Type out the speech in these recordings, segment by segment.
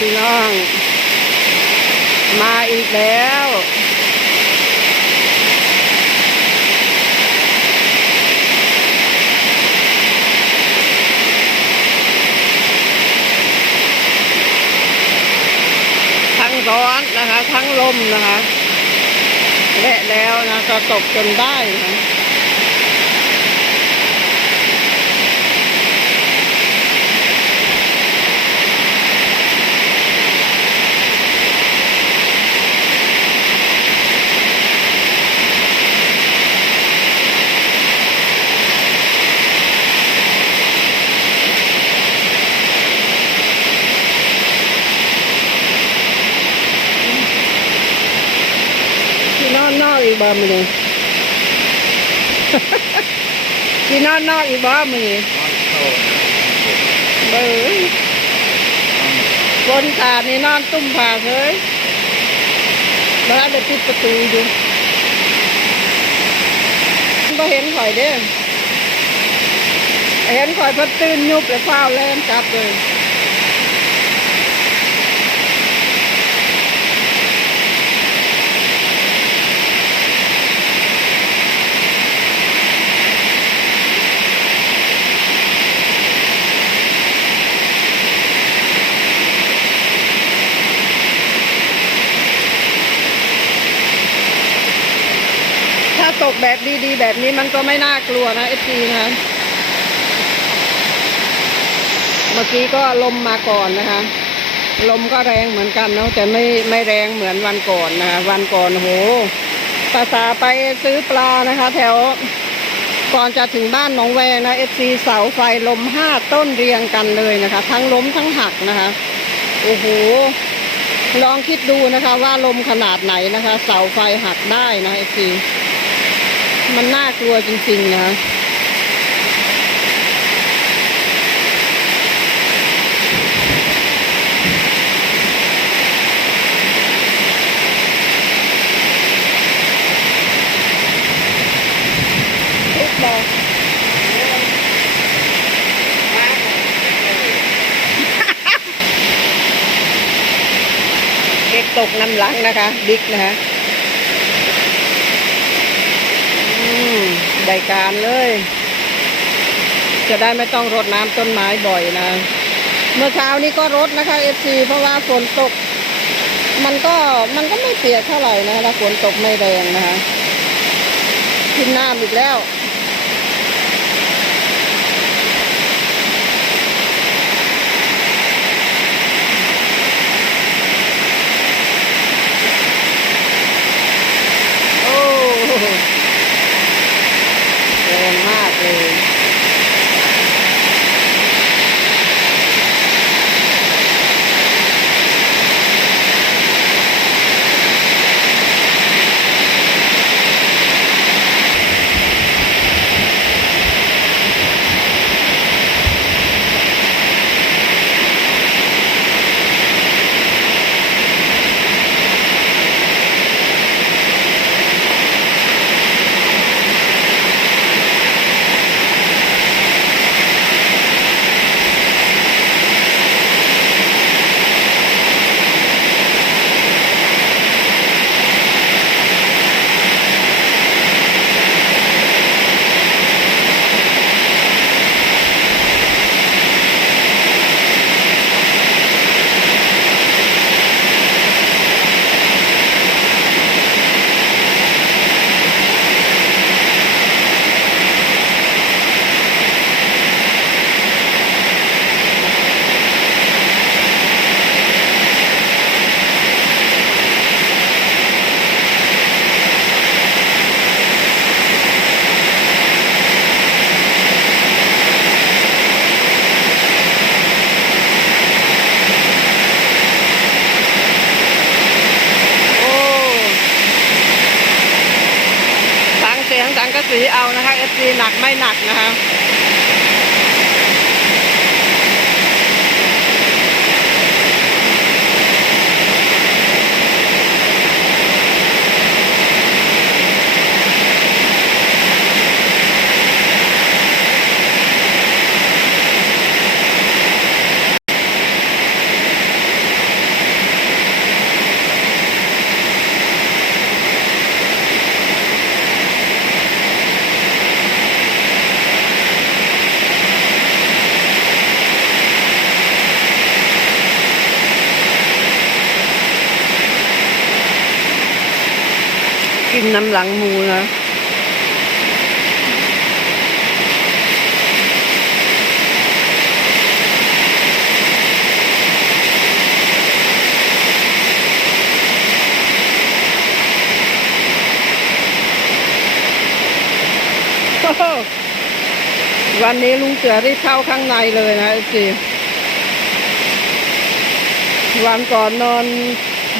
พี่น้องมาอีกแล้วทั้งร้อนนะคะทั้งลมนะคะและแล้วนะก็ตกจนได้นะนอกอีกบ้ามือนี่ ที่นอกอีกบ้ามือนี่เบ้ยบนตานี่นอนตุ้มผาเลยแล้วได้ปิดประตูอยู่ก็เห็นข่อยเด้อเห็นข่อยพัดตื่นยุบเลยฟ้าวแล่นกลับเลยถ้าตกแบบดีๆแบบนี้มันก็ไม่น่ากลัวนะFGนะเมื่อกี้ก็ลมมาก่อนนะคะลมก็แรงเหมือนกันเนาะแต่ไม่แรงเหมือนวันก่อนนะคะวันก่อนโหภาษาไปซื้อปลานะคะแถวก่อนจะถึงบ้านหนองแวงนะFGเสาไฟลม5ต้นเรียงกันเลยนะคะทั้งล้มทั้งหักนะคะโอ้โหลองคิดดูนะคะว่าลมขนาดไหนนะคะเสาไฟหักได้นะFGมันน่ากลัวจริงๆนะทุกบอกเก็บตกน้ำหลังนะคะบิ๊กนะคะได้การเลยจะได้ไม่ต้องรดน้ำต้นไม้บ่อยนะเมื่อเช้านี้ก็รดนะคะFGเพราะว่าฝนตกมันก็ไม่เปียกเท่าไหร่นะถ้าฝนตกไม่แรงนะคะขึ้นน้ำอีกแล้วโอ้แรงมากเลยสังกะสีเอานะคะFGหนักไม่หนักนะคะ นน้ำหลังหมูนะวันนี้ลุงเสือรีบเข้าข้างในเลยนะสิวันก่อนนอน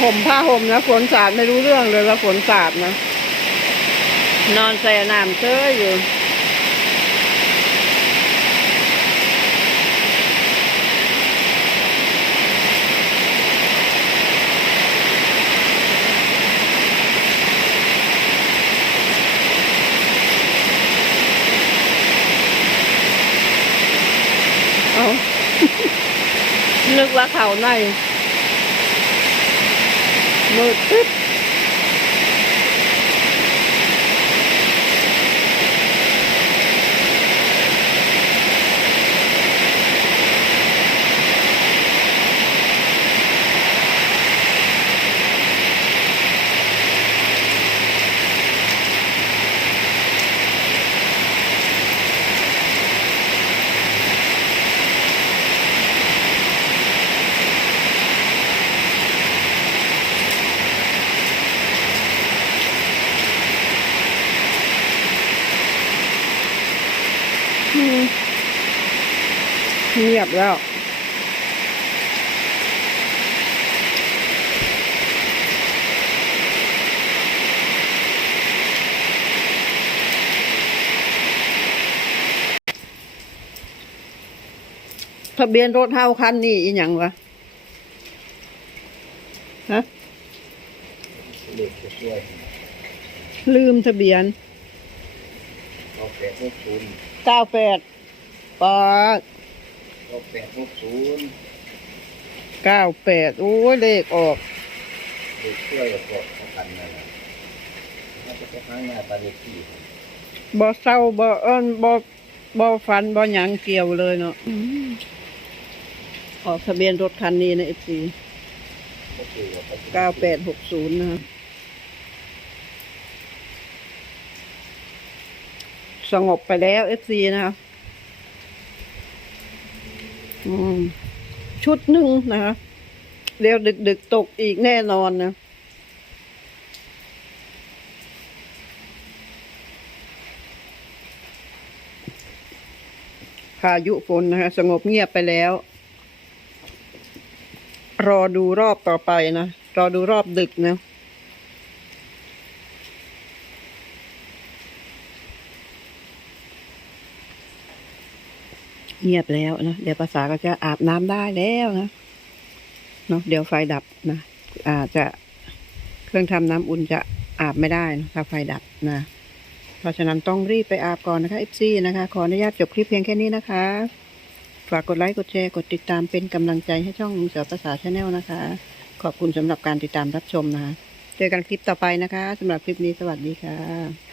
ห่มผ้าห่มนะฝนสาดไม่รู้เรื่องเลยว่าฝนสาดนะนอนแช่น้ำเชยอยู่เอา นึกว่าเขาในมืดตึ๊บเงียบแล้วทะเบียนรถเฮาคันนี้อีหยังวะฮะลืมทะเบียน98ปอด98โอ้ยเลขออกช่วยกดกันนั่นแหละน่าจะเป็นข้างหน้าปานิทีบ่เศร้าบ่เอิ้นบ่ฟันบ่หยังเกี่ยวเลยเนาะออกทะเบียนรถคันนี้นะ FC 9860นะครับสงบไปแล้ว FC นะครับชุดหนึ่งนะคะเร็วดึกตกอีกแน่นอนนะพายุฝนนะคะสงบเงียบไปแล้วรอดูรอบต่อไปนะรอดูรอบดึกนะเงียบแล้วนะเดี๋ยวภาษาก็จะอาบน้ำได้แล้วนะเนาะเดี๋ยวไฟดับนะจะเครื่องทำน้ำอุ่นจะอาบไม่ได้นะถ้าไฟดับนะเพราะฉะนั้นต้องรีบไปอาบก่อนนะคะ FC นะคะขออนุญาตจบคลิปเพียงแค่นี้นะคะฝากกดไลค์กดแชร์กดติดตามเป็นกำลังใจให้ช่องลุงเสือภาษาชาแนลนะคะขอบคุณสำหรับการติดตามรับชมนะคะเจอกันคลิปต่อไปนะคะสำหรับคลิปนี้สวัสดีค่ะ